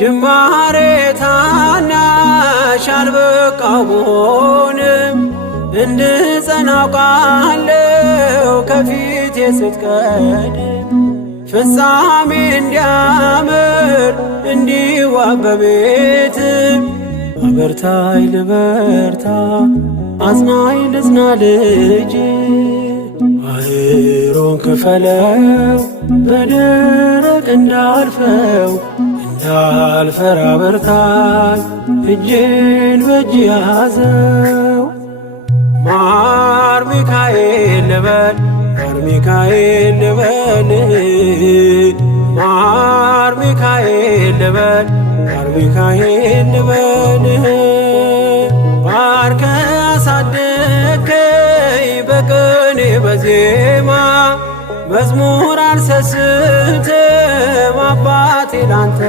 ጅማሬ ታናሽ አልበቃው ብሆንም እንድጸና አውቃለሁ ከፊቴ ስትቀድም ፍጻሜ እንዲያምር እንዲዋብ በቤት አበርታይ ልበርታ አጽናኝ ልጽና ልጅ ባህሩን ክፈለው በደረቅ እንዳልፈው እንዳልፈራ በርታኝ እጄን በእጅ ያዘው ማር ሚካኤል ልበል ማር ሚካኤል ልበል ማር ሚካኤል ልበል ማር ሚካኤል ልበል ባርከ አሳደግከኝ በቅኔ በዜማ መዝሙር አልሰስትም አባቴ ላንተ